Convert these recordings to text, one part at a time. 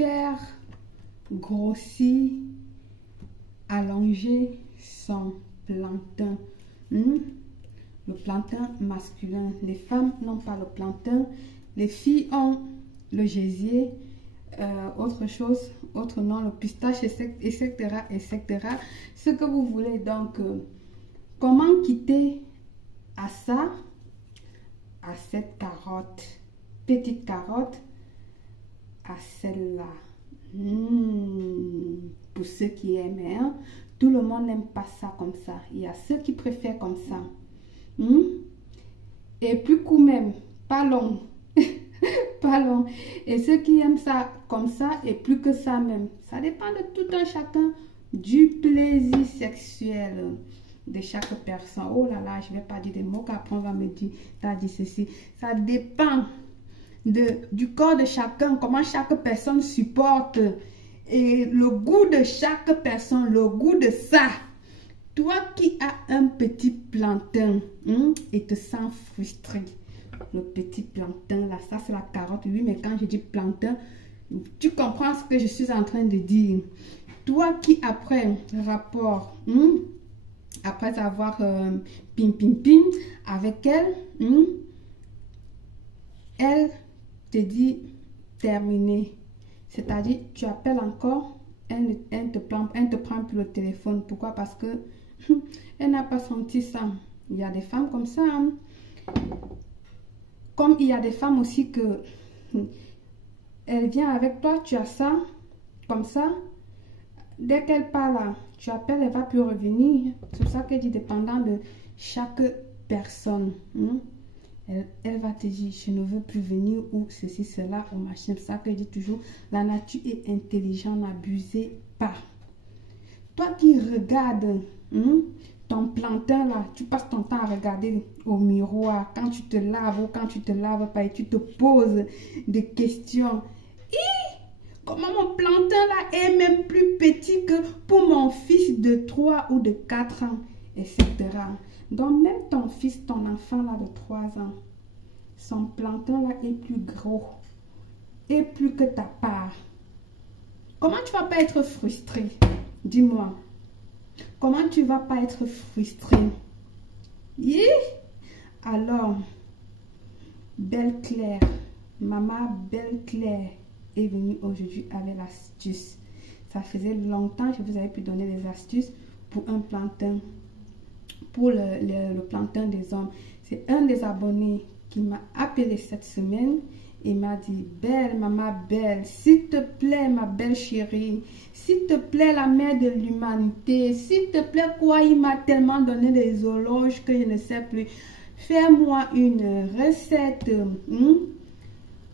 faire grossir, allonger son plantain. Le plantain masculin. Les femmes n'ont pas le plantain. Les filles ont le gésier. Autre chose, autre nom, le pistache, etc., etc. Ce que vous voulez. Donc, comment quitter à ça, à cette carotte, petite carotte, à celle-là. Pour ceux qui aiment, hein? Tout le monde n'aime pas ça comme ça. Il y a ceux qui préfèrent comme ça. Et plus court même, pas long. Pas long. Et ceux qui aiment ça comme ça et plus que ça même. Ça dépend de tout un chacun, du plaisir sexuel de chaque personne. Oh là là, je ne vais pas dire des mots qu'après on va me dire, tu as dit ceci. Ça dépend du corps de chacun, comment chaque personne supporte et le goût de chaque personne, le goût de ça. Toi qui as un petit plantain et te sens frustré, le petit plantain là, ça c'est la carotte, oui, mais quand je dis plantain, tu comprends ce que je suis en train de dire. Toi qui après rapport, après avoir pim avec elle, elle te dit terminé, c'est-à-dire tu appelles encore, elle te prend plus le téléphone. Pourquoi? Parce que elle n'a pas senti ça. Il y a des femmes comme ça, hein? Comme il y a des femmes aussi que elle vient avec toi, tu as ça, comme ça. Dès qu'elle parle, tu appelles, elle ne va plus revenir. C'est ça qu'elle dit, dépendant de chaque personne. Elle va te dire, je ne veux plus venir, ou ceci, cela, ou machin. C'est ça que je dis toujours, la nature est intelligente, n'abusez pas. Toi qui regardes ton plantain là, tu passes ton temps à regarder au miroir, quand tu te laves ou quand tu te laves pas, et tu te poses des questions. Comment mon plantain là est même plus petit que pour mon fils de 3 ou de 4 ans, etc. Donc même ton fils, ton enfant là de 3 ans, son plantain là est plus gros et plus que ta part. Comment tu vas pas être frustré? Dis-moi. Comment tu vas pas être frustré? Alors, Belle Claire, maman Belle Claire est venue aujourd'hui avec l'astuce. Ça faisait longtemps que je vous avais pu donner des astuces pour un plantain, pour le plantain des hommes. C'est un des abonnés qui m'a appelé cette semaine et m'a dit, belle maman Belle, s'il te plaît ma belle chérie, s'il te plaît la mère de l'humanité, s'il te plaît quoi, il m'a tellement donné des éloges que je ne sais plus. Fais-moi une recette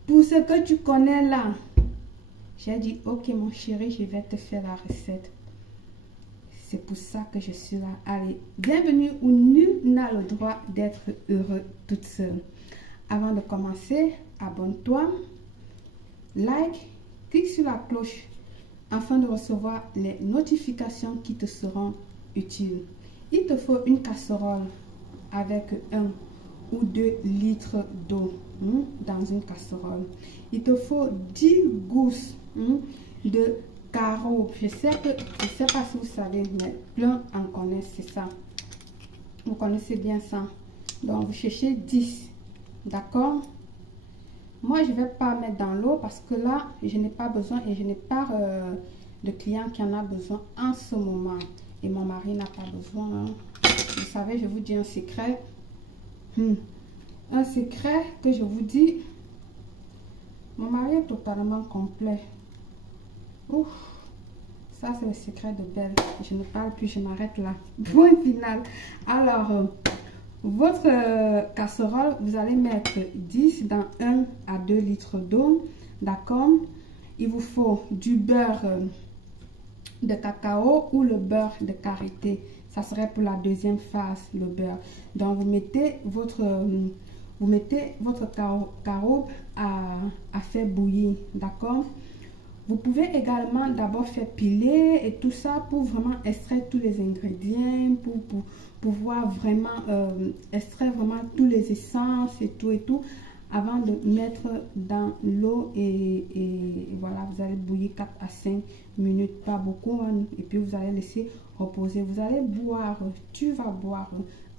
pour ce que tu connais là. J'ai dit, ok mon chéri, je vais te faire la recette. C'est pour ça que je suis là. Allez, bienvenue où nul n'a le droit d'être heureux toute seule. Avant de commencer, abonne-toi, like, clique sur la cloche afin de recevoir les notifications qui te seront utiles. Il te faut une casserole avec 1 ou 2 litres d'eau dans une casserole. Il te faut 10 gousses de carottes. Je sais pas si vous savez, mais plein en connaissent, c'est ça. Vous connaissez bien ça. Donc, vous cherchez 10. D'accord? Moi, je ne vais pas mettre dans l'eau parce que là, je n'ai pas besoin et je n'ai pas de client qui en a besoin en ce moment. Et mon mari n'a pas besoin. Hein. Vous savez, je vous dis un secret. Un secret que je vous dis. Mon mari est totalement complet. Ouf. Ça, c'est le secret de Belle. Je ne parle plus, je m'arrête là. Point final. Alors, votre casserole, vous allez mettre 10 dans 1 à 2 litres d'eau. D'accord? Il vous faut du beurre de cacao ou le beurre de karité. Ça serait pour la deuxième phase, le beurre. Donc, vous mettez votre carotte à faire bouillir. D'accord? Vous pouvez également d'abord faire piler et tout ça pour vraiment extraire tous les ingrédients, pour pouvoir vraiment extraire vraiment tous les essences et tout avant de mettre dans l'eau et voilà, vous allez bouillir 4 à 5 minutes, pas beaucoup, hein, et puis vous allez laisser reposer. Vous allez boire, tu vas boire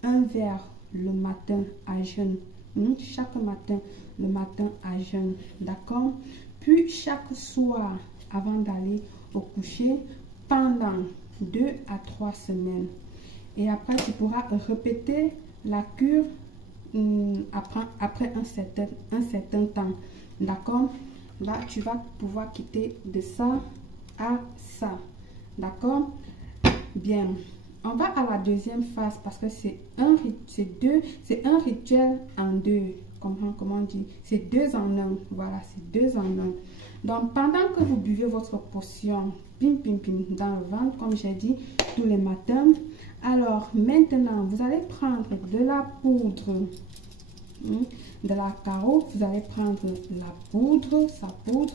un verre le matin à jeûne, chaque matin, le matin à jeûne, d'accord? Puis chaque soir, avant d'aller au coucher, pendant 2 à 3 semaines. Et après, tu pourras répéter la cure après un certain temps, d'accord? Là, tu vas pouvoir quitter de ça à ça, d'accord? Bien, on va à la deuxième phase parce que c'est un rituel en deux. Comment on dit? C'est 2 en 1. Voilà, c'est 2 en 1. Donc, pendant que vous buvez votre potion, pim, pim, pim, dans le ventre, comme j'ai dit, tous les matins. Alors, maintenant, vous allez prendre de la poudre, de la carotte. Vous allez prendre la poudre, sa poudre,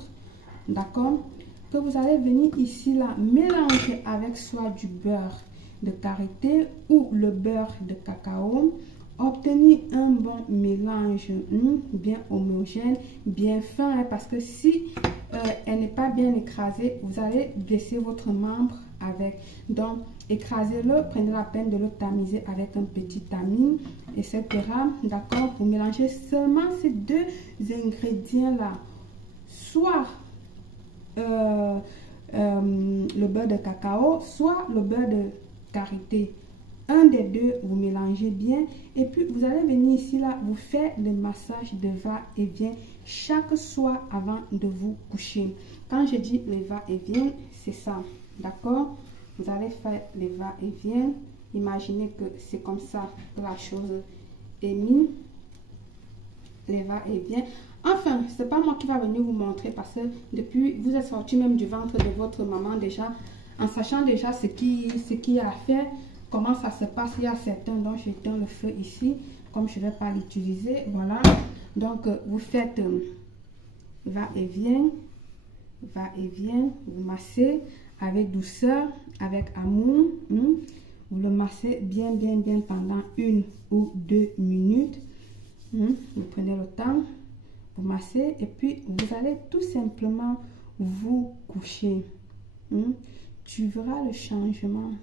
d'accord? Que vous allez venir ici, là, mélanger avec soit du beurre de karité ou le beurre de cacao. Obtenir un bon mélange bien homogène, bien fin, hein, parce que si elle n'est pas bien écrasée, vous allez blesser votre membre avec. Donc, écrasez-le, prenez la peine de le tamiser avec un petit tamis, etc. D'accord? Vous mélangez seulement ces 2 ingrédients-là. Soit le beurre de cacao, soit le beurre de karité. Un des deux, vous mélangez bien et puis vous allez venir ici, là, vous faire le massage de va-et-vient chaque soir avant de vous coucher. Quand je dis le va-et-vient, c'est ça, d'accord? Vous allez faire le va-et-vient. Imaginez que c'est comme ça que la chose est mise. Les va-et-vient. Enfin, c'est pas moi qui va venir vous montrer parce que depuis, vous êtes sorti même du ventre de votre maman déjà, en sachant déjà ce qui a fait. Comment ça se passe? Il y a certains dont j'éteins le feu ici, comme je ne vais pas l'utiliser. Voilà. Donc, vous faites va-et-vient, vous massez avec douceur, avec amour. Vous le massez bien pendant 1 ou 2 minutes. Vous prenez le temps, vous massez et puis vous allez tout simplement vous coucher. Tu verras le changement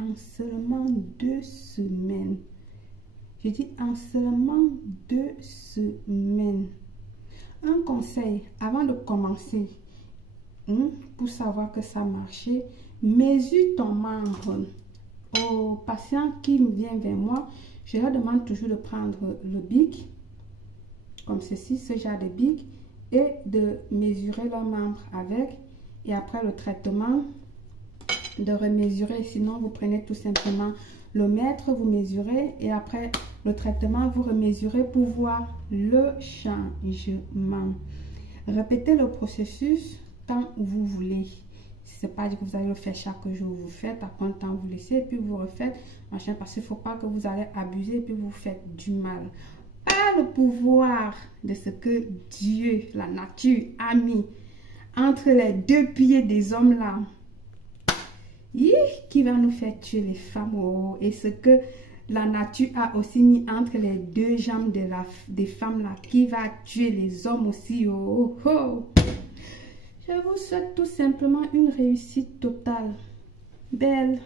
en seulement 2 semaines. Je dis en seulement 2 semaines. Un conseil avant de commencer, pour savoir que ça marchait, mesure ton membre. Aux patients qui viennent vers moi, je leur demande toujours de prendre le bic, comme ceci, ce genre de bic, et de mesurer leur membre avec. Et après le traitement, de remesurer. Sinon, vous prenez tout simplement le mètre, vous mesurez et après le traitement, vous remesurez pour voir le changement. Répétez le processus quand vous voulez. Ce n'est pas dit que vous allez le faire chaque jour. Vous faites, après un temps, vous laissez et puis vous refaites. Machin, parce qu'il ne faut pas que vous allez abuser et puis vous faites du mal. Par le pouvoir de ce que Dieu, la nature, a mis entre les 2 pieds des hommes là, qui va nous faire tuer les femmes, et ce que la nature a aussi mis entre les 2 jambes des femmes là, qui va tuer les hommes aussi. Je vous souhaite tout simplement une réussite totale. Belle.